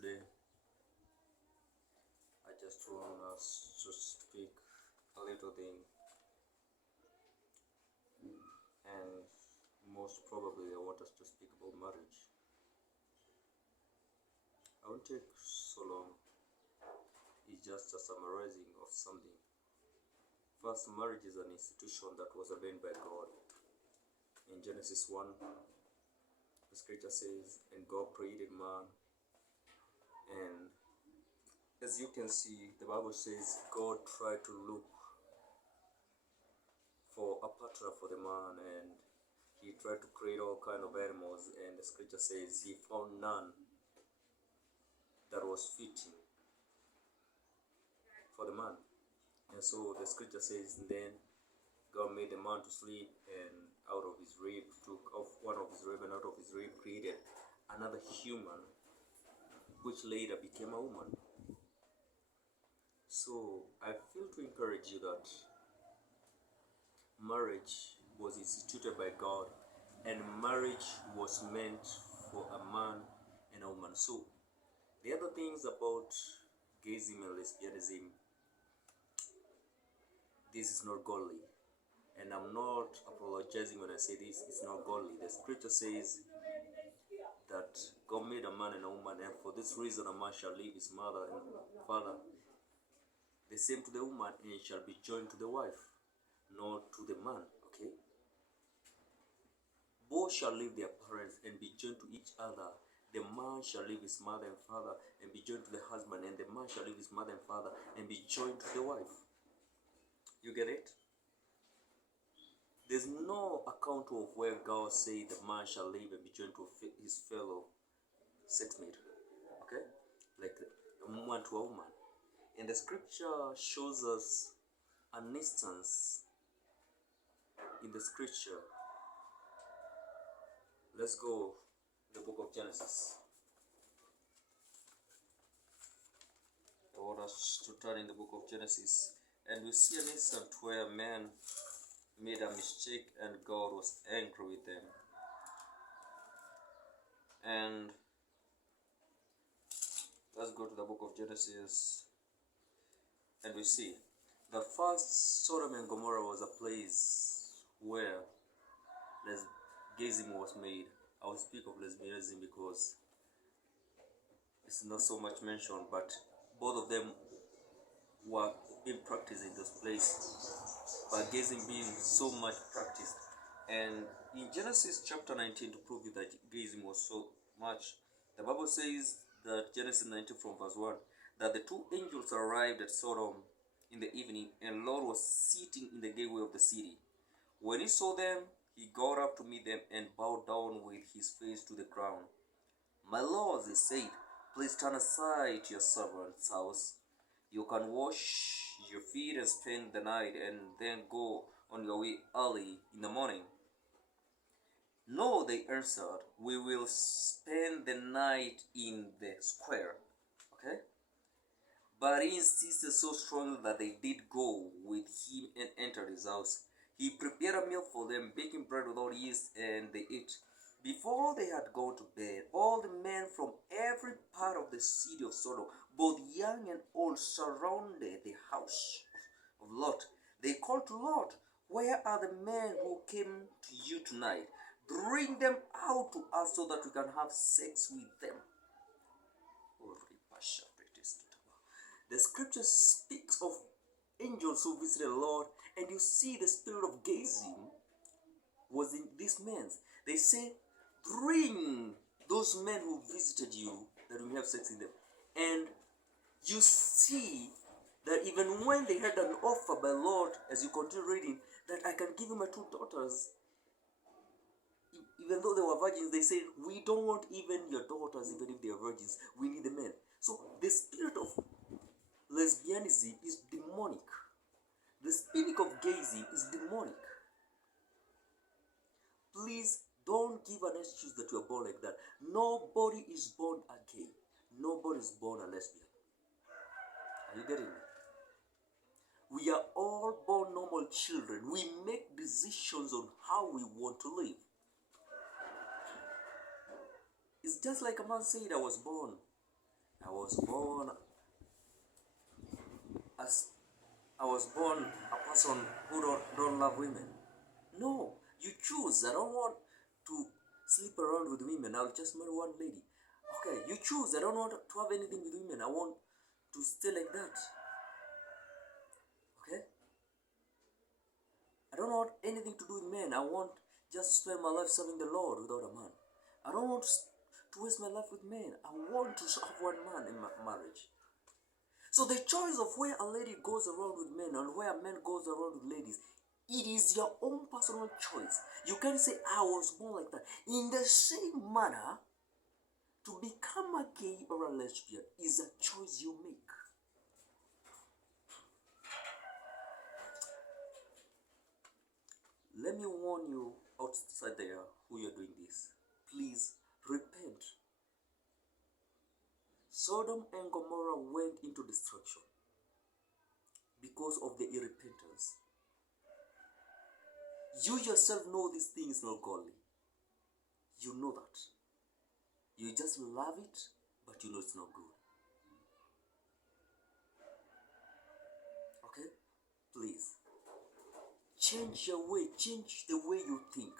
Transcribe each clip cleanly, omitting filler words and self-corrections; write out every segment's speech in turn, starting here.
Today, I just want us to speak a little thing, and most probably, I want us to speak about marriage. I won't take so long, it's just a summarizing of something. First, marriage is an institution that was ordained by God. In Genesis 1, the scripture says, and God created man, and as you can see, the Bible says God tried to look for a partner for the man, and he tried to create all kind of animals, and the scripture says he found none that was fitting for the man. And so the scripture says, and then God made the man to sleep, and out of his rib took off one of his rib, and out of his rib created another human, which later became a woman. So I feel to encourage you that marriage was instituted by God, and marriage was meant for a man and a woman. So the other things about gayism and lesbianism, this is not godly. And I'm not apologizing when I say this, it's not godly. The scripture says that God made a man and a woman, and for this reason a man shall leave his mother and father. The same to the woman, and he shall be joined to the wife, not to the man. Okay? Both shall leave their parents and be joined to each other. The man shall leave his mother and father and be joined to the husband, and the man shall leave his mother and father and be joined to the wife. You get it? There's no account of where God said the man shall leave and be joined to his fellow sex mate. Okay? Like a woman to a woman. And the scripture shows us an instance in the scripture. Let's go to the book of Genesis. I want us to turn in the book of Genesis, and we see an instant where man made a mistake and God was angry with them. And let's go to the book of Genesis, and we see the first Sodom and Gomorrah was a place where gayism was made. I will speak of lesbianism because it's not so much mentioned, but both of them were being practiced in this place, but gayism being so much practiced. And in Genesis chapter 19, to prove you that gayism was so much, the Bible says that Genesis 19 from verse 1, that the two angels arrived at Sodom in the evening, and Lot was sitting in the gateway of the city. When he saw them, he got up to meet them and bowed down with his face to the ground. My lords, he said, please turn aside to your servant's house. You can wash your feet and spend the night, and then go on your way early in the morning. No, they answered, we will spend the night in the square. Okay? But he insisted so strongly that they did go with him and entered his house. He prepared a meal for them, baking bread without yeast, and they ate. Before they had gone to bed, all the men from every part of the city of Sodom, both young and old, surrounded the house of Lot. They called to Lot, where are the men who came to you tonight? Bring them out to us so that we can have sex with them. The scripture speaks of angels who visited the Lord, and you see the spirit of gazing was in these men. They say, bring those men who visited you that we have sex in them. And you see that even when they had an offer by Lord, as you continue reading, that I can give you my two daughters, even though they were virgins, they said, we don't want even your daughters, even if they are virgins, we need the men. So the spirit of lesbianism is demonic. The spirit of gayism is demonic. Please don't give an excuse that you are born like that. Nobody is born a gay. Nobody is born a lesbian. Are you getting me? We are all born normal children. We make decisions on how we want to live. It's just like a man said, I was born I was born as I was born a person who don't love women. No, you choose. I don't want to sleep around with women. I'll just marry one lady. Okay, you choose. I don't want to have anything with women. I want to stay like that. Okay? I don't want anything to do with men. I want just to spend my life serving the Lord without a man. I don't want to waste my life with men. I want to have one man in my marriage. So the choice of where a lady goes around with men and where a man goes around with ladies, it is your own personal choice. You can't say, I was born like that. In the same manner, to become a gay or a lesbian is a choice you make. Let me warn you outside there who you're doing this. Please repent. Sodom and Gomorrah went into destruction because of the irrepentance. You yourself know this thing is not godly. You know that. You just love it, but you know it's not good. Okay? Please. Change your way. Change the way you think.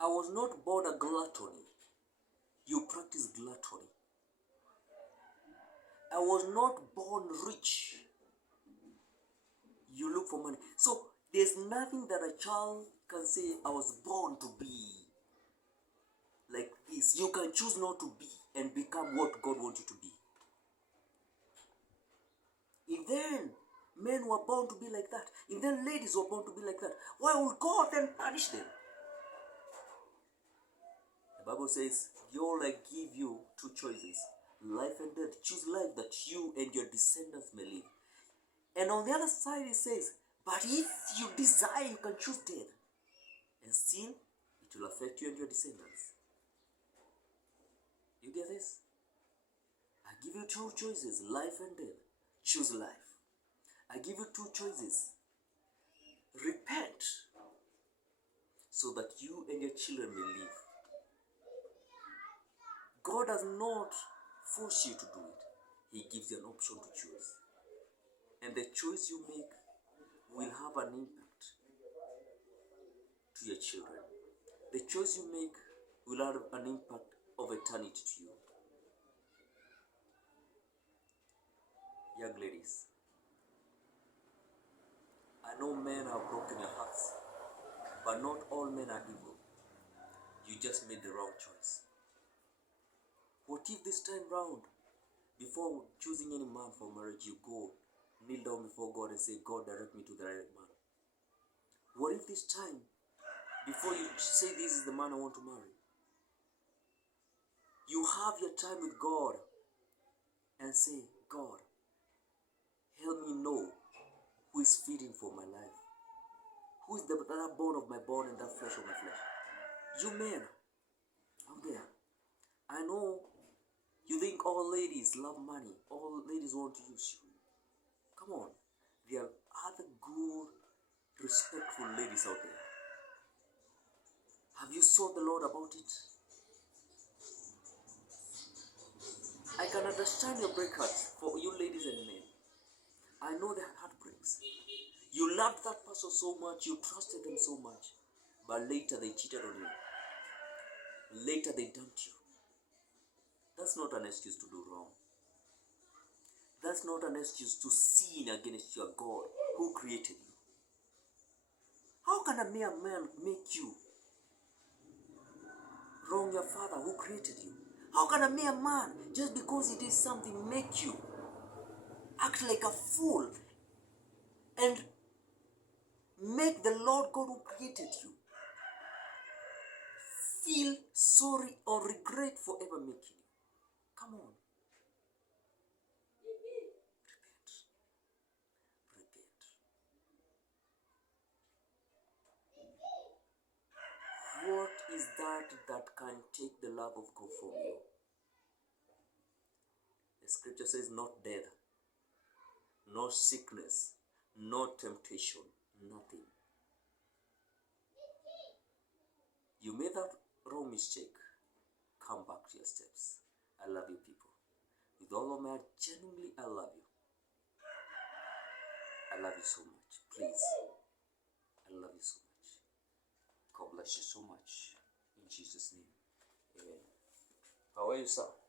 I was not born a gluttony. You practice gluttony. I was not born rich. You look for money. So there's nothing that a child can say, I was born to be like this. You can choose not to be and become what God wants you to be. If then men were born to be like that, if then ladies were born to be like that, why would God then punish them? The Bible says, behold, I give you two choices, life and death. Choose life that you and your descendants may live. And on the other side it says, but if you desire, you can choose death. And still, it will affect you and your descendants. You get this? I give you two choices, life and death. Choose life. I give you two choices. Repent, so that you and your children may live. God does not force you to do it. He gives you an option to choose. And the choice you make will have an impact to your children. The choice you make will have an impact of eternity to you. Young ladies, I know men have broken your hearts, but not all men are evil. You just made the wrong choice. What if this time round, before choosing any man for marriage, you go kneel down before God and say, God, direct me to the right man? What if this time, before you say this is the man I want to marry, you have your time with God and say, God, help me know who is fitting for my life. Who is that bone of my bone and that flesh of my flesh? You men out there, I know you think all ladies love money. All ladies want to use you. Come on. There are other good, respectful ladies out there. Have you sought the Lord about it? I can understand your breakups for you ladies and men. I know their heartbreaks. You loved that person so much, you trusted them so much, but later they cheated on you. Later they dumped you. That's not an excuse to do wrong. That's not an excuse to sin against your God who created you. How can a mere man make you wrong your Father who created you? How can a mere man, just because he did something, make you act like a fool and make the Lord God who created you feel sorry or regret for ever making you? Come on. Repent. What is that can take the love of God from you? The scripture says not death, no sickness, no temptation, nothing. You made that wrong mistake. Come back to your steps. I love you people. With all of my heart, genuinely, I love you. I love you so much. Please, I love you so much. God bless you so much. In Jesus' name, amen. How are you, sir?